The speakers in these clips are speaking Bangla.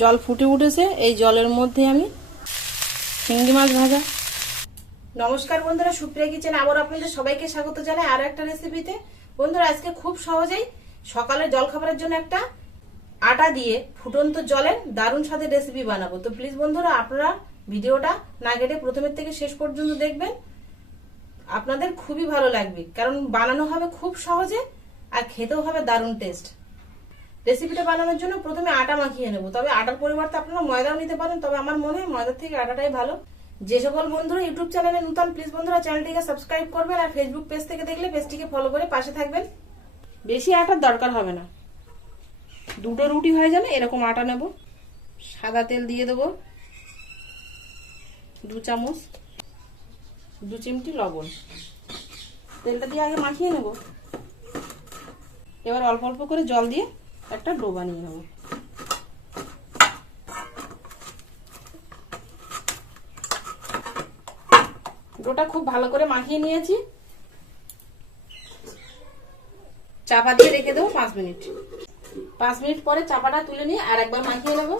জল ফুটে উঠেছে, এই জলের মধ্যে আমি চিংড়ি মাছ ভাজা। নমস্কার বন্ধুরা, সুপ্রিয়া কিচেন আবার আপনাদের সবাইকে স্বাগত জানাই আরো একটা রেসিপিতে। বন্ধুরা আজকে খুব সহজেই সকালের জলখাবারের জন্য একটা আটা দিয়ে ফুটন্ত জলের দারুণ স্বাদের রেসিপি বানাবো। তো প্লিজ বন্ধুরা আপনারা ভিডিওটা না কেটে প্রথমের থেকে শেষ পর্যন্ত দেখবেন, আপনাদের খুবই ভালো লাগবে, কারণ বানানো হবে খুব সহজে আর খেতেও হবে দারুণ টেস্ট। রেসিপিটা বানানোর জন্য প্রথমে আটা মাখিয়ে নেব, তবে আটার পরিবর্তে আপনারা ময়দাও নিতে পারেন, তবে আমার মনে হয় ময়দার থেকে আটাটাই ভালো। যে সকল বন্ধুরা ইউটিউব চ্যানেলে নতুন, প্লিজ বন্ধুরা চ্যানেলটিকে সাবস্ক্রাইব করবেন, আর ফেসবুক পেজ থেকে দেখলে পেজটিকে ফলো করে পাশে থাকবেন। বেশি আটার দরকার হবে না, দুটো রুটি হয়ে যাবে এরকম আটা নেব। সাদা তেল দিয়ে দেবো 2 চামচ, 2 চিমটি লবণ। তেলটা দিয়ে আগে মাখিয়ে নেব, এবার অল্প অল্প করে জল দিয়ে একটা ডো বানিয়ে নেব। ডোটা খুব ভালো করে মাখিয়ে নিয়েছি, চাপা দিয়ে রেখে দেবো 5 মিনিট। 5 মিনিট পরে চাপাটা তুলে নিয়ে আর একবার মাখিয়ে নেব।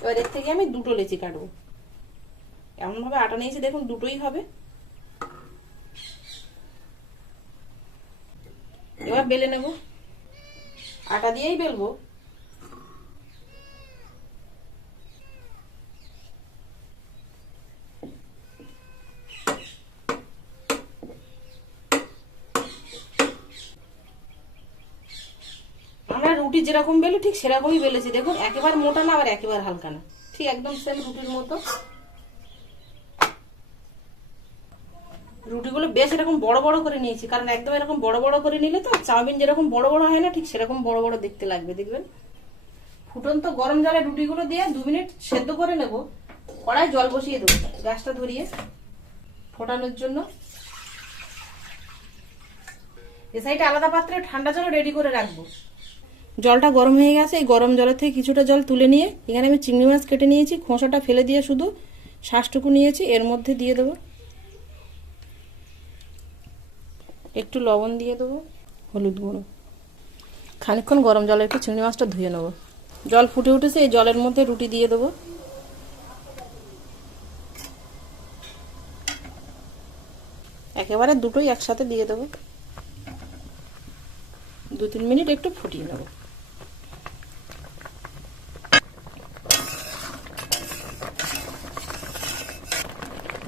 এবার এর থেকে আমি দুটো লেচি কাটবো। এমন ভাবে আটা নিয়েছি দেখুন, দুটোই হবে। এবার বেলে নেব, আটা দিয়েই বেলবো। আমরা রুটি যেরকম বেলি ঠিক সেরকমই বেলেছি দেখুন, একেবারে মোটা না আবার একেবারে হালকা না, ঠিক একদম সেম রুটির মতো। রুটিগুলো বেশ এরকম বড় বড় করে নিয়েছি, কারণ একদম এরকম বড় বড় করে নিলে তো চাউমিন যেরকম বড় বড় হয় না, ঠিক সেরকম বড় বড় দেখতে লাগবে দেখবেন। ফুটন্ত গরম জলে রুটিগুলো দিয়ে 2 মিনিট সেদ্ধ করে নেব। কড়াই জল বসিয়ে দেবো গ্যাসটা ধরিয়ে ফোটানোর জন্য। এ সাইডে আলাদা পাত্রে ঠান্ডা জল রেডি করে রাখবো। জলটা গরম হয়ে গেছে, এই গরম জলের থেকে কিছুটা জল তুলে নিয়ে এখানে আমি চিংড়ি মাছ কেটে নিয়েছি, খোসাটা ফেলে দিয়ে শুধু শ্বাসটুকু নিয়েছি, এর মধ্যে দিয়ে দেবো। একটু লবণ দিয়ে দেবো, হলুদ গুঁড়ো। খানিকক্ষণ গরম জলে একটু চিংড়ি মাছটা ধুয়ে নেবো। জল ফুটে উঠেছে, এই জলের মধ্যে রুটি দিয়ে দেবো। একেবারে দুটোই একসাথে দিয়ে দেবো। 2-3 মিনিট একটু ফুটিয়ে নেব।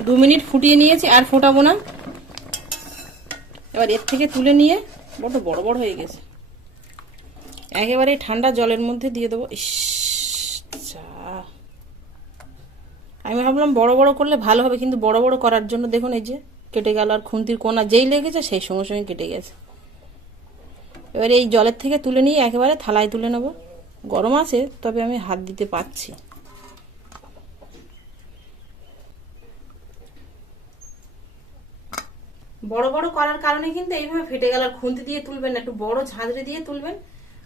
দু মিনিট ফুটিয়ে নিয়েছি, আর ফোটাবো না। এবার এর থেকে তুলে নিয়ে, বড় বড় বড় হয়ে গেছে, একেবারে ঠান্ডা জলের মধ্যে দিয়ে দেবো। আমি ভাবলাম বড় বড় করলে ভালো হবে, কিন্তু বড় বড় করার জন্য দেখুন এই যে কেটে গেল, আর খুন্তির কোনা যেই লেগেছে সেই সঙ্গে সঙ্গে কেটে গেছে। এবার এই জলের থেকে তুলে নিয়ে একেবারে থালায় তুলে নেব। গরম আছে, তবে আমি হাত দিতে পারছি। বড় বড় করার কারণে কিন্তু এইভাবে ফেটে গেল, আর খুন্তি দিয়ে তুলবেন না, একটু বড় ঝাঁঝরি দিয়ে তুলবেন।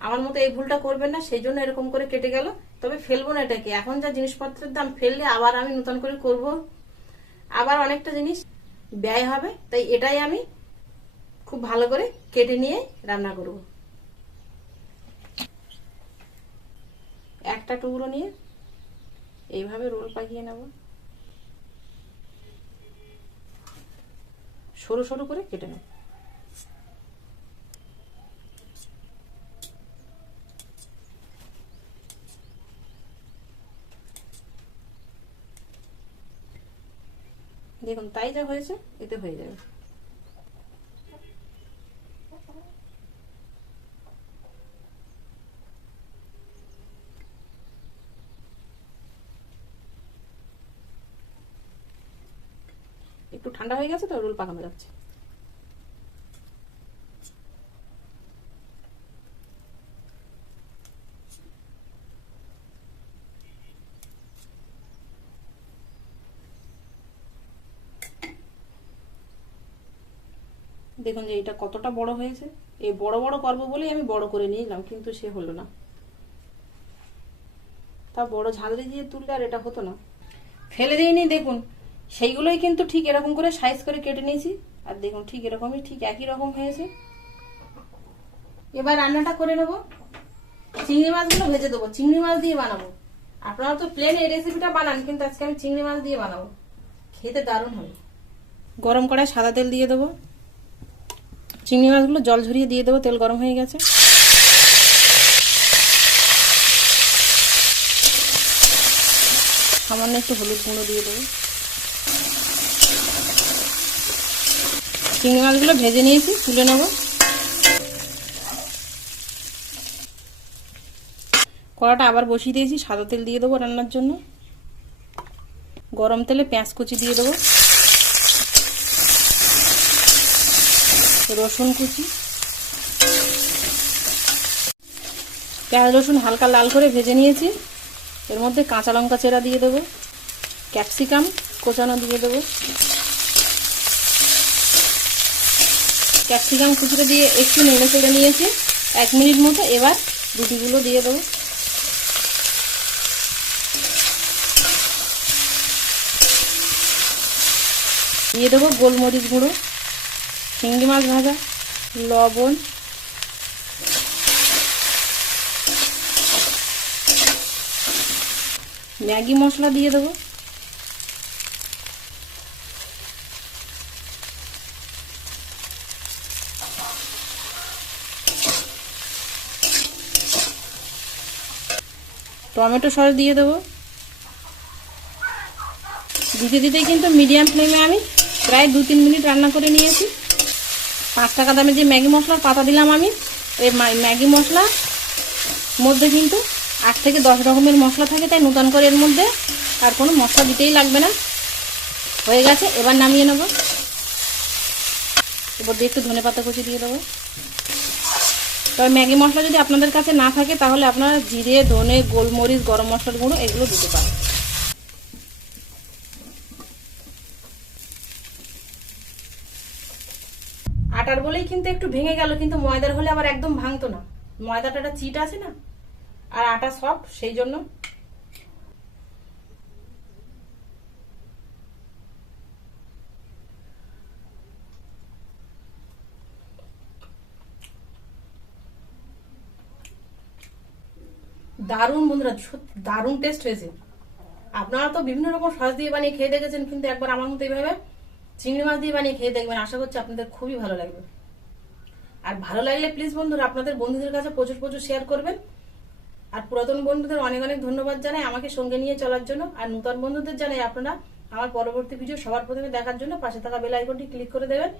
আমার মতো এই ভুলটা করবেন না, সেই জন্য এরকম করে কেটে গেল। তবে ফেলবো না এটাকে, এখন যা জিনিসপত্রের দাম, ফেললে আবার আমি নতুন করে করব, আবার অনেকটা জিনিস ব্যয় হবে। তাই এটাই আমি খুব ভালো করে কেটে নিয়ে রান্না করব। একটা টুকরো নিয়ে এইভাবে রোল পাকিয়ে নেব, সরু সরু করে কেটে নেব। দেখুন তাই যা হয়েছে, এতে হয়ে যাবে। একটু ঠান্ডা হয়ে গেছে তো রোল পাকানো যাচ্ছে। দেখুন যে এটা কতটা বড় হয়েছে। এই বড় বড় করবো বলেই আমি বড় করে নিলাম, কিন্তু সে হলো না। তা বড় ঝাঁঝরি দিয়ে তুললে আর এটা হতো না। ফেলে দিইনি, দেখুন সেইগুলোই কিন্তু ঠিক এরকম করে সাইজ করে কেটে নিয়েছি, আর দেখুন ঠিক এরকমই, ঠিক একই রকম হয়েছে। এবার রান্নাটা করে নেবো। চিংড়ি মাছগুলো ভেজে দেবো, চিংড়ি মাছ দিয়ে বানাবো। আপনারা তো প্লেন এই রেসিপিটা বানান, কিন্তু আজকে আমি চিংড়ি মাছ দিয়ে বানাবো, খেতে দারুণ হবে। গরম কড়ায় সাদা তেল দিয়ে দেবো, চিংড়ি মাছগুলো জল ঝরিয়ে দিয়ে দেবো, তেল গরম হয়ে গেছে। সামান্য একটু হলুদ গুঁড়ো দিয়ে দেবো। চিংড়ি মাছগুলো ভেজে নিয়েছি, তুলে নেব। কড়াটা আবার বসিয়ে দিয়েছি, সাদা তেল দিয়ে দেবো রান্নার জন্য। গরম তেলে পেঁয়াজ কুচি দিয়ে দেবো, রসুন কুচি, পেঁয়াজ রসুন হালকা লাল করে ভেজে নিয়েছি। এর মধ্যে কাঁচা লঙ্কা চেরা দিয়ে দেবো, ক্যাপসিকাম কোচানো দিয়ে দেবো। ক্যাপসিকাম কুচিটা দিয়ে একটু নেড়ে চেড়ে নিয়েছি 1 মিনিট মতো। এবার রুটিগুলো দিয়ে দেবো। দিয়ে দেবো গোলমরিচ গুঁড়ো, চিংড়ি মাছ ভাজা, লবণ, ম্যাগি মশলা দিয়ে দেবো। টমেটো সস দিয়ে দেবো। দিতে দিতেই কিন্তু মিডিয়াম ফ্লেমে আমি প্রায় 2-3 মিনিট রান্না করে নিয়েছি। 5 টাকা দামে যে ম্যাগি মশলার পাতা দিলাম আমি, এই ম্যাগি মশলার মধ্যে কিন্তু 8 থেকে 10 রকমের মশলা থাকে, তাই নতুন করে এর মধ্যে আর কোনো মশলা দিতেই লাগবে না। হয়ে গেছে, এবার নামিয়ে নেব। এবার দিয়ে একটু ধনেপাতা কুচি দিয়ে দেবো। তবে ম্যাগি মশলা যদি আপনাদের কাছে না থাকে তাহলে আপনারা জিরে, ধনে, গোলমরিচ, গরম মশলার গুঁড়ো এগুলো দিতে পারেন। আটার বলেই কিন্তু একটু ভেঙে গেল, কিন্তু ময়দার হলে আবার একদম ভাঙতো না। ময়দাটা একটা চিট আছে না, আর আটা সফট, সেই জন্য। দারুণ বন্ধুরা, দারুণ টেস্ট হয়েছে। আপনারা তো বিভিন্ন রকম সস দিয়ে বানিয়ে খেয়ে দেখেছেন, কিন্তু একবার আমার মতো এইভাবে চিংড়ি মাছ দিয়ে বানিয়ে খেয়ে দেখবেন। আশা করছি আপনাদের খুবই ভালো লাগবে। আর ভালো লাগলে প্লিজ বন্ধুরা আপনাদের বন্ধুদের কাছে প্রচুর প্রচুর শেয়ার করবেন। আর পুরাতন বন্ধুদের অনেক অনেক ধন্যবাদ জানাই আমাকে সঙ্গে নিয়ে চলার জন্য। আর নতুন বন্ধুদের জানাই আপনারা আমার পরবর্তী ভিডিও সবার প্রথমে দেখার জন্য পাশে থাকা বেল আইকনটি ক্লিক করে দেবেন।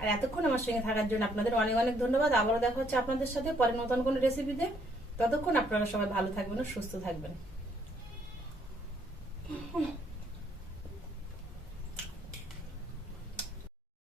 আর এতক্ষণ আমার সঙ্গে থাকার জন্য আপনাদের অনেক অনেক ধন্যবাদ। আবারও দেখা হচ্ছে আপনাদের সাথে পরে নতুন কোনো রেসিপিতে। ততক্ষণ আপনারা সবাই ভালো থাকবেন ও সুস্থ থাকবেন।